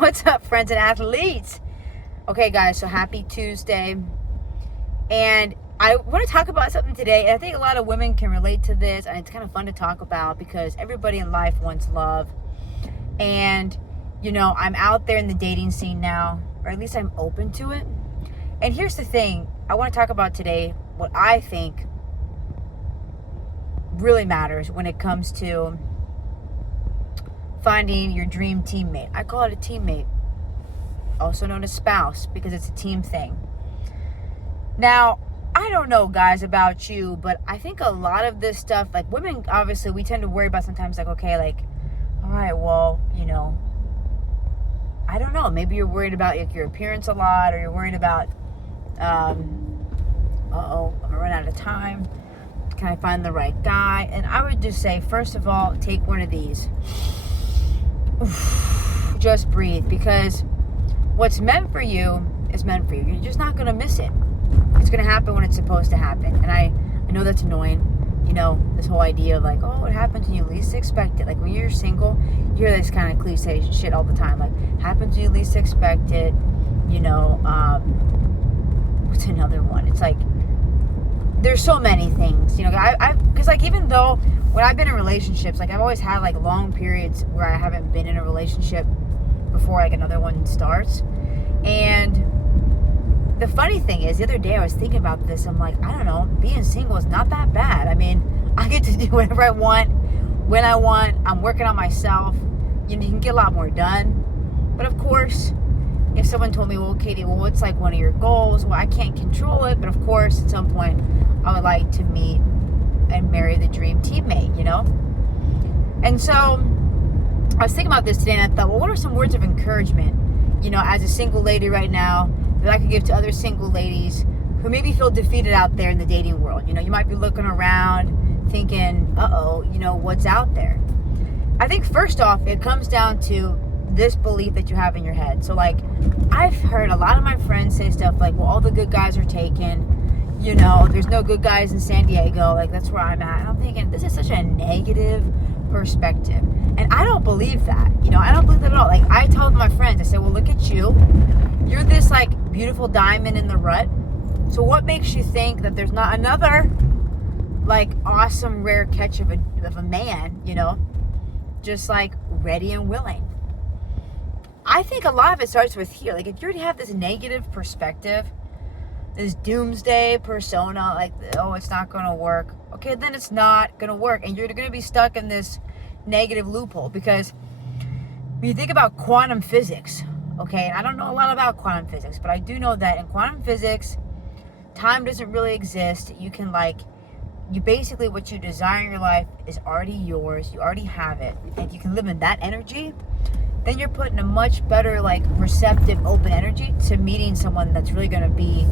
What's up, friends and athletes? Okay, guys, so happy Tuesday. And I want to talk about something today. And I think a lot of women can relate to this, and it's kind of fun to talk about because everybody in life wants love. And, I'm out there in the dating scene now, or at least I'm open to it. And here's the thing. I want to talk about today what I think really matters when it comes to finding your dream teammate. I call it a teammate, also known as spouse, because it's a team thing. Now, I don't know, guys, about you, but I think a lot of this stuff, like women, obviously, we tend to worry about sometimes, like, okay, like, all right, well, I don't know. Maybe you're worried about like, your appearance a lot, or you're worried about, I'm gonna run out of time. Can I find the right guy? And I would just say, first of all, take one of these. Just breathe, because what's meant for you is meant for you. You're just not going to miss it. It's going to happen when it's supposed to happen. And I know that's annoying. This whole idea of like, oh, it happens when you least expect it. Like when you're single, you hear this kind of cliche shit all the time. Like, happens when you least expect it. What's another one? It's like, there's so many things, because like, even though when I've been in relationships, like I've always had like long periods where I haven't been in a relationship before like another one starts. And the funny thing is, the other day I was thinking about this. I'm like, I don't know, being single is not that bad. I mean, I get to do whatever I want, when I want. I'm working on myself. You can get a lot more done. But of course, if someone told me, well, Katie, what's like one of your goals? Well, I can't control it, but of course, at some point, I would like to meet and marry the dream teammate, And so, I was thinking about this today, and I thought, well, what are some words of encouragement, as a single lady right now, that I could give to other single ladies who maybe feel defeated out there in the dating world? You might be looking around, thinking, what's out there? I think first off, it comes down to this belief that you have in your head. So like, I've heard a lot of my friends say stuff like, well, all the good guys are taken, there's no good guys in San Diego, like that's where I'm at. And I'm thinking, this is such a negative perspective, and I don't believe that. I don't believe that at all. Like, I told my friends, I said, well, look at you, you're this like beautiful diamond in the rut, so what makes you think that there's not another like awesome rare catch of a man, just like ready and willing? I think a lot of it starts with here. Like, if you already have this negative perspective, this doomsday persona, like, oh, it's not going to work. Okay, then it's not going to work. And you're going to be stuck in this negative loophole. Because when you think about quantum physics, okay, and I don't know a lot about quantum physics, but I do know that in quantum physics, time doesn't really exist. You can, you basically, what you desire in your life is already yours. You already have it. And you can live in that energy. Then you're putting a much better, receptive, open energy to meeting someone that's really going to be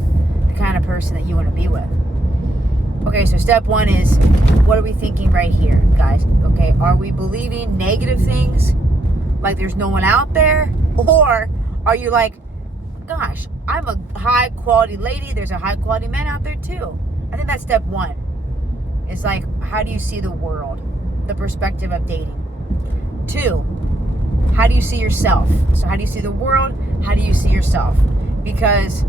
the kind of person that you want to be with. Okay, so step one is, what are we thinking right here, guys? Okay, are we believing negative things, like there's no one out there? Or are you like, gosh, I'm a high-quality lady, there's a high-quality man out there too? I think that's step one. It's like, how do you see the world? The perspective of dating. Two, how do you see yourself? So how do you see the world? How do you see yourself? Because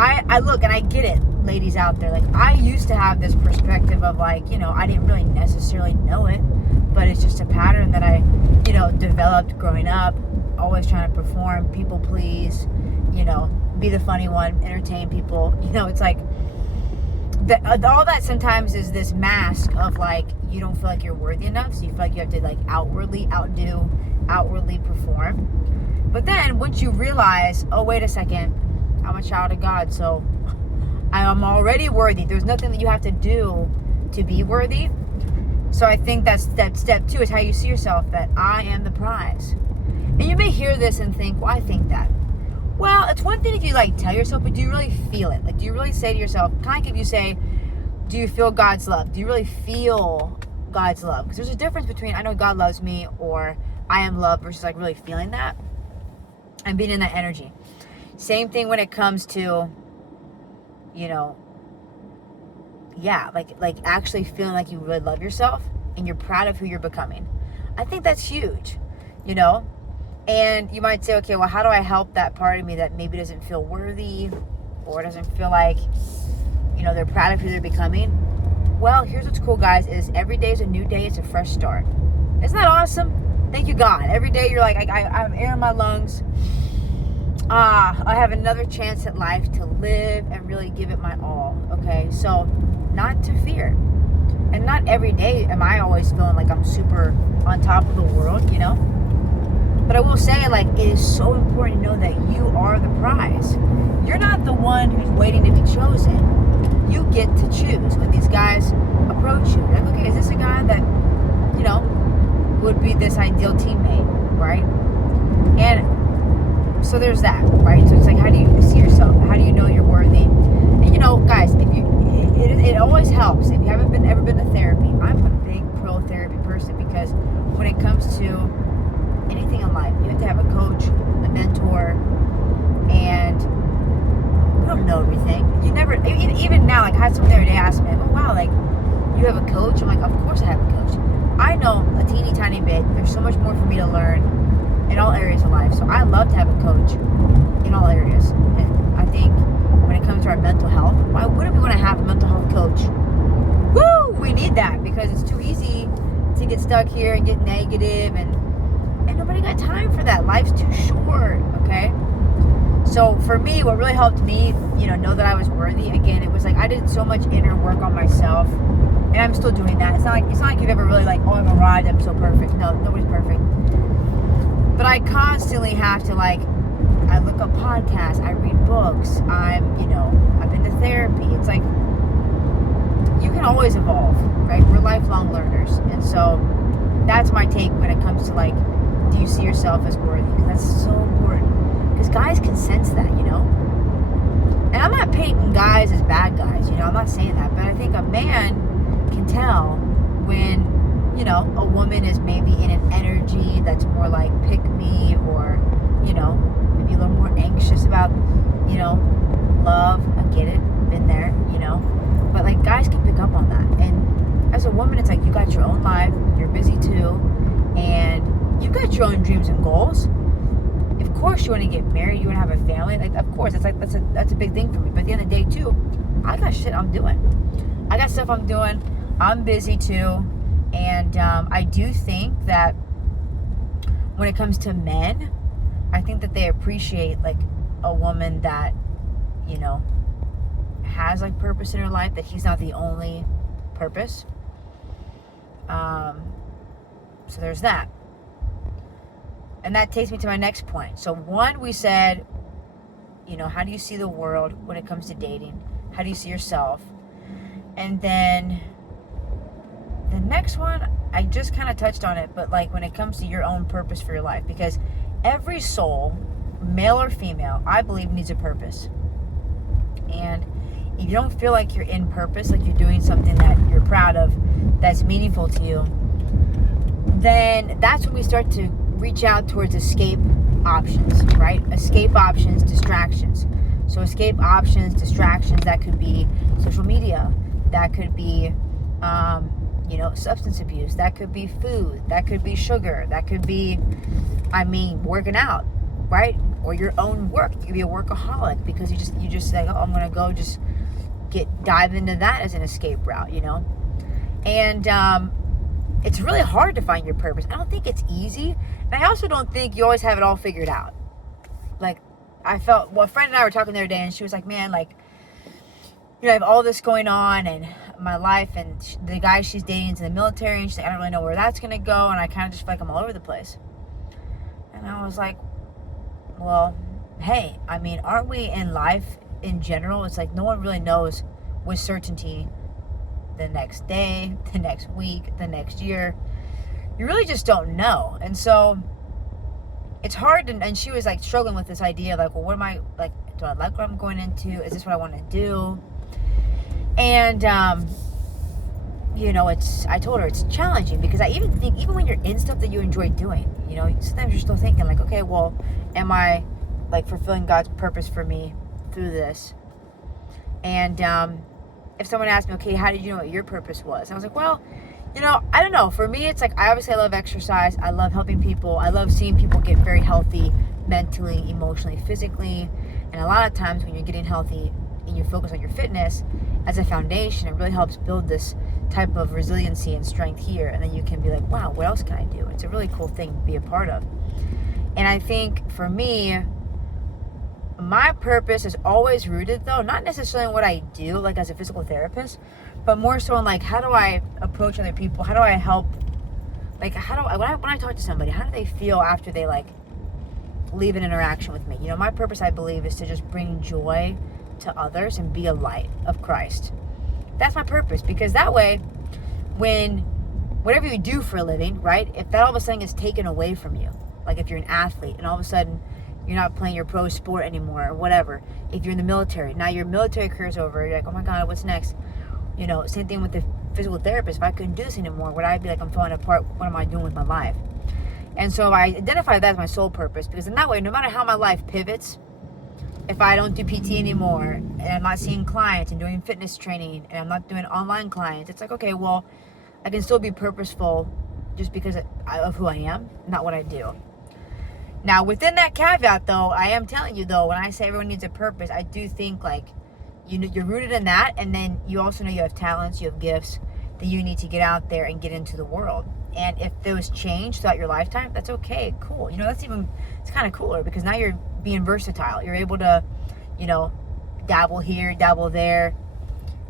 I look and I get it, ladies out there. Like, I used to have this perspective of I didn't really necessarily know it, but it's just a pattern that I, developed growing up, always trying to perform, people please, be the funny one, entertain people. It's like, all that sometimes is this mask of you don't feel like you're worthy enough, so you feel like you have to outwardly outdo, outwardly perform. But then once you realize, oh, wait a second, I'm a child of God, so I am already worthy. There's nothing that you have to do to be worthy. So I think that step two is how you see yourself, that I am the prize. And you may hear this and think, well, I think that. Well, it's one thing if you tell yourself, but do you really feel it? Do you really say to yourself, kind of if you say, do you feel God's love? Do you really feel God's love? Because there's a difference between, I know God loves me, or I am loved, versus really feeling that and being in that energy. Same thing when it comes to, actually feeling like you really love yourself and you're proud of who you're becoming. I think that's huge, And you might say, okay, well, how do I help that part of me that maybe doesn't feel worthy or doesn't feel like, they're proud of who they're becoming? Well, here's what's cool, guys, is every day is a new day. It's a fresh start. Isn't that awesome? Thank you, God. Every day you're like, I have air in my lungs. I have another chance at life to live and really give it my all. Okay, so not to fear. And not every day am I always feeling like I'm super on top of the world, But I will say, it is so important to know that you are the prize. You're not the one who's waiting to be chosen. You get to choose when these guys approach you. You're like, okay, is this a guy that, would be this ideal teammate, right? And so there's that, right? So it's like, how do you see yourself? How do you know you're worthy? And guys, it always helps if you haven't ever been to therapy. I'm a big pro therapy person because when it comes to anything in life, you have to have a coach, a mentor, and we don't know everything. You never, even now, I had someone the other day ask me, oh wow, you have a coach? I'm like, of course I have a coach. I know a teeny tiny bit. There's so much more for me to learn in all areas of life. So I love to have a coach in all areas. And I think when it comes to our mental health, why wouldn't we want to have a mental health coach? Woo! We need that because it's too easy to get stuck here and get negative and nobody got time for that. Life's too short, okay? So for me, what really helped me, know that I was worthy, again, it was I did so much inner work on myself, and I'm still doing that. It's not like you've ever really oh, I've arrived, I'm so perfect. No, nobody's perfect. But I constantly have to I look up podcasts, I read books, I've been to therapy. It's you can always evolve, right? We're lifelong learners. And so that's my take when it comes to do you see yourself as worthy? Because that's so important. Because guys can sense that, And I'm not painting guys as bad guys, I'm not saying that. But I think a man can tell when, a woman is maybe in an energy that's more pick me or, maybe a little more anxious about, love. I get it. Been there, But guys can pick up on that. And as a woman, it's you got your own life. You're busy too. And you've got your own dreams and goals. Of course you want to get married, you want to have a family. Of course, that's a big thing for me. But at the end of the day too, I got shit I'm doing. I got stuff I'm doing. I'm busy too. And I do think that when it comes to men, I think that they appreciate a woman that, has purpose in her life, that he's not the only purpose. So there's that. And that takes me to my next point. So one, we said, how do you see the world when it comes to dating? How do you see yourself? And then the next one, I just kind of touched on it, but when it comes to your own purpose for your life, because every soul, male or female, I believe needs a purpose. And if you don't feel like you're in purpose, you're doing something that you're proud of, that's meaningful to you, then that's when we start to reach out towards escape options, right? Escape options, distractions. So escape options, distractions, that could be social media, that could be, substance abuse, that could be food, that could be sugar, that could be, working out, right? Or your own work. You could be a workaholic because you just say, oh, I'm going to go just dive into that as an escape route, And, it's really hard to find your purpose. I don't think it's easy. And I also don't think you always have it all figured out. I felt, a friend and I were talking the other day, and she was like, man, I have all this going on in my life, and the guy she's dating is in the military, and she's like, I don't really know where that's going to go, and I kind of just feel like I'm all over the place. And I was like, well, hey, aren't we in life in general? It's no one really knows with certainty the next day, the next week, the next year. You really just don't know. And so it's hard. And she was struggling with this idea well, what am I, do I like what I'm going into? Is this what I want to do? And, I told her it's challenging because I even think, even when you're in stuff that you enjoy doing, sometimes you're still thinking okay, well, am I fulfilling God's purpose for me through this? And, if someone asked me, okay, how did you know what your purpose was? And I was like, well, I don't know. For me, it's like, I obviously love exercise. I love helping people. I love seeing people get very healthy mentally, emotionally, physically. And a lot of times when you're getting healthy and you focus on your fitness as a foundation, it really helps build this type of resiliency and strength here. And then you can be like, wow, what else can I do? It's a really cool thing to be a part of. And I think for me, my purpose is always rooted, though, not necessarily in what I do, like as a physical therapist, but more so in like, how do I approach other people? How do I help? Like, when I talk to somebody, how do they feel after they like leave an interaction with me? My purpose, I believe, is to just bring joy to others and be a light of Christ. That's my purpose, because that way, when whatever you do for a living, right, if that all of a sudden is taken away from you, like if you're an athlete and all of a sudden you're not playing your pro sport anymore or whatever, if you're in the military, now your military career's over, you're like, oh my God, what's next? Same thing with the physical therapist. If I couldn't do this anymore, would I be like, I'm falling apart? What am I doing with my life? And so I identify that as my sole purpose, because in that way, no matter how my life pivots, if I don't do PT anymore and I'm not seeing clients and doing fitness training and I'm not doing online clients, it's like, okay, well, I can still be purposeful just because of who I am, not what I do. Now, within that caveat, though, I am telling you, though, when I say everyone needs a purpose, I do think, like, you're rooted in that, and then you also know you have talents, you have gifts that you need to get out there and get into the world. And if those change throughout your lifetime, that's okay, cool. It's kind of cooler, because now you're being versatile. You're able to, dabble here, dabble there,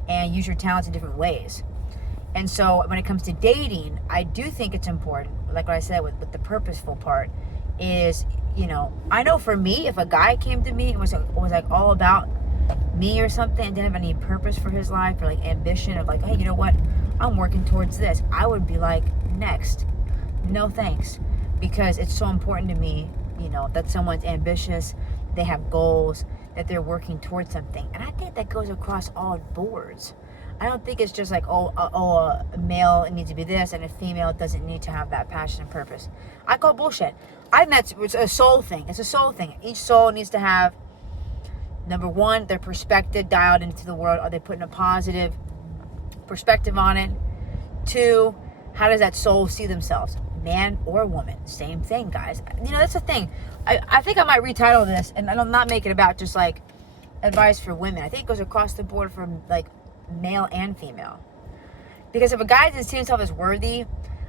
and use your talents in different ways. And so when it comes to dating, I do think it's important, like what I said with the purposeful part, is, I know for me, if a guy came to me and was like all about me or something and didn't have any purpose for his life or like ambition of like, hey, you know what, I'm working towards this, I would be like, next, no thanks. Because it's so important to me, that someone's ambitious, they have goals, that they're working towards something. And I think that goes across all boards. I don't think it's just like, a male needs to be this and a female doesn't need to have that passion and purpose. I call bullshit. I think it's a soul thing. It's a soul thing. Each soul needs to have, number one, their perspective dialed into the world. Are they putting a positive perspective on it? Two, how does that soul see themselves? Man or woman? Same thing, guys. That's the thing. I think I might retitle this, and I'll not make it about just like advice for women. I think it goes across the board for like male and female. Because if a guy doesn't see himself as worthy,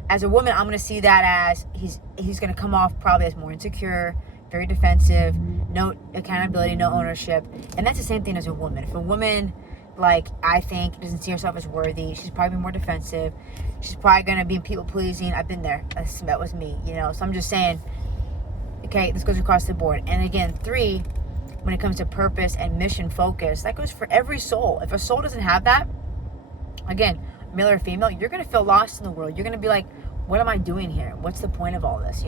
as a woman, I'm going to see that as he's going to come off probably as more insecure, very defensive, no accountability, no ownership. And that's the same thing as a woman. If a woman, like, I think, doesn't see herself as worthy, she's probably more defensive. She's probably going to be people-pleasing. I've been there. That was me, So I'm just saying, okay, this goes across the board. And again, three, when it comes to purpose and mission focus, that goes for every soul. If a soul doesn't have that, again, male or female, you're going to feel lost in the world. You're going to be like, what am I doing here? What's the point of all this,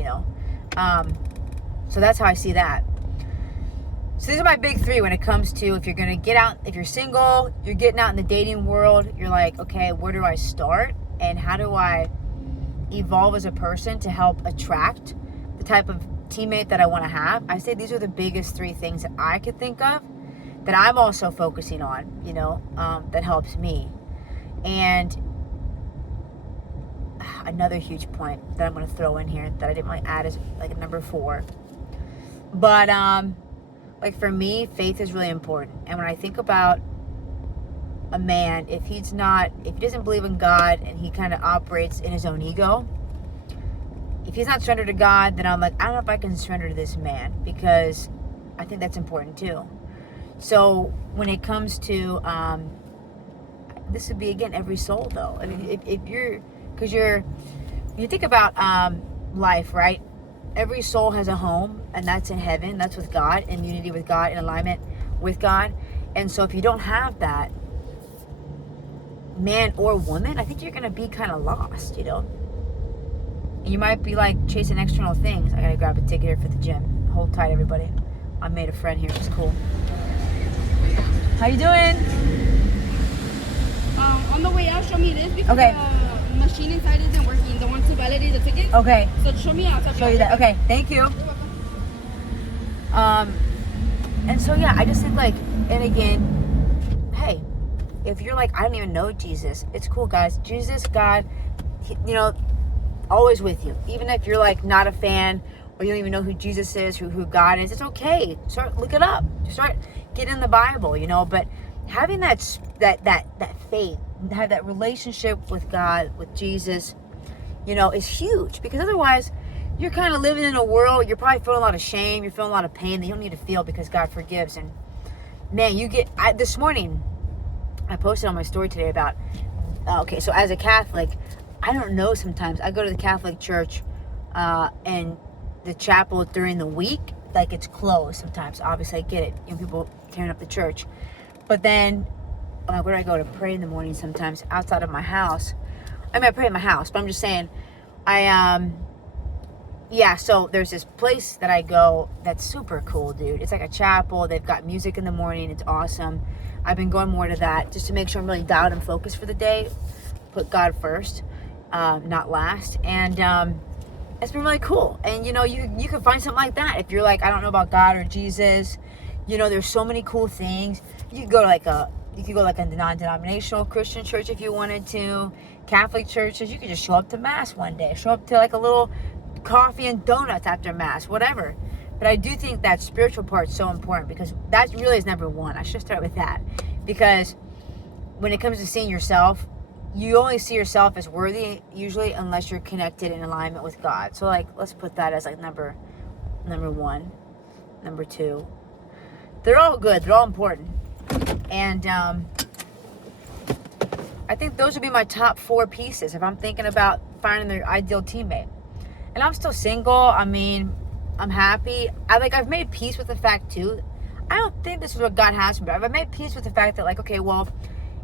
So that's how I see that. So these are my big three when it comes to, if you're going to get out, if you're single, you're getting out in the dating world, you're like, okay, where do I start? And how do I evolve as a person to help attract the type of teammate that I want to have? I say these are the biggest three things that I could think of that I'm also focusing on, that helps me. And another huge point that I'm going to throw in here that I didn't really add is like number 4. But, like for me, faith is really important. And when I think about a man, if he doesn't believe in God and he kind of operates in his own ego, if he's not surrendered to God, then I'm like, I don't know if I can surrender to this man, because I think that's important too. So when it comes to, this would be, again, every soul though. I mean, if you think about life, right? Every soul has a home, and that's in heaven. That's with God, in unity with God, in alignment with God. And so if you don't have that, man or woman, I think you're going to be kind of lost, And you might be like chasing external things. I got to grab a ticket here for the gym. Hold tight, everybody. I made a friend here. It's cool. How you doing? On the way out, show me this, because okay. The machine inside isn't working. The one to validate the ticket. Okay. So show me outside. Show you that. Okay. Thank you. You're welcome. And so yeah, I just think like, and again, hey, if you're like, I don't even know Jesus, it's cool, guys. Jesus, God, always with you. Even if you're like not a fan or you don't even know who Jesus is, who God is, it's okay. Start look it up. Start getting in the Bible, but having that faith, have that relationship with God, with Jesus, is huge, because otherwise you're kind of living in a world, you're probably feeling a lot of shame, you're feeling a lot of pain that you don't need to feel, because God forgives. And man, this morning I posted on my story today about, okay, so as a Catholic, I don't know, sometimes I go to the Catholic church and the chapel during the week, like, it's closed sometimes. Obviously I get it, people tearing up the church, but then I'm like, where do I go to pray in the morning? Sometimes outside of my house. I mean, I pray in my house, but I'm just saying, so there's this place that I go that's super cool, dude. It's like a chapel. They've got music in the morning. It's awesome. I've been going more to that just to make sure I'm really dialed and focused for the day. Put God first, not last. And it's been really cool. And you can find something like that if you're like, I don't know about God or Jesus. There's so many cool things. You could go like a non-denominational Christian church if you wanted to. Catholic churches, you could just show up to Mass one day. Show up to like a little coffee and donuts after Mass, whatever. But I do think that spiritual part's so important, because that really is number one. I should start with that. Because when it comes to seeing yourself, you only see yourself as worthy usually unless you're connected in alignment with God. So like, let's put that as like number one, number two. They're all good. They're all important. And I think those would be my top 4 pieces if I'm thinking about finding the ideal teammate. And I'm still single. I mean, I'm happy. I've made peace with the fact too. I don't think this is what God has for me, but I've made peace with the fact that, like, okay, well,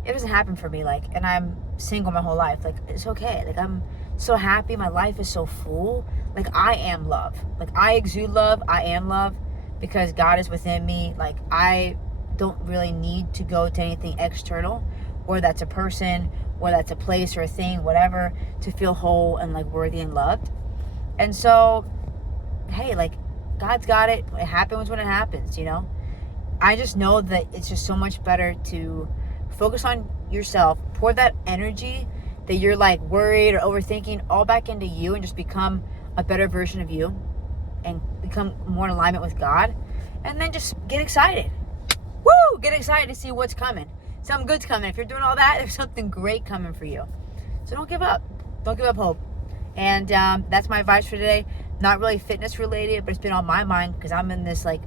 it doesn't happen for me, like, and I'm single my whole life. Like, it's okay. Like, I'm so happy. My life is so full. Like, I am love. Like, I exude love. I am love because God is within me. Like, I don't really need to go to anything external, whether that's a person, whether that's a place or a thing, whatever, to feel whole and like worthy and loved. And so, hey, like, God's got it. It happens when it happens, I just know that it's just so much better to focus on yourself, pour that energy that you're like worried or overthinking all back into you, and just become a better version of you and become more in alignment with God. And then just get excited. Woo! Get excited to see what's coming. Something good's coming. If you're doing all that, there's something great coming for you. So don't give up. Don't give up hope. And that's my advice for today. Not really fitness related, but it's been on my mind because I'm in this like,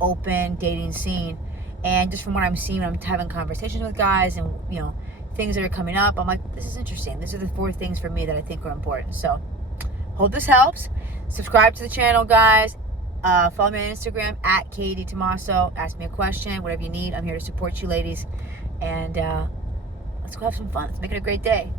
open dating scene. And just from what I'm seeing, I'm having conversations with guys and, things that are coming up. I'm like, this is interesting. These are the 4 things for me that I think are important. So hope this helps. Subscribe to the channel, guys. Follow me on Instagram at Katie Tomaso. Ask me a question, whatever you need. I'm here to support you, ladies. And let's go have some fun. Let's make it a great day.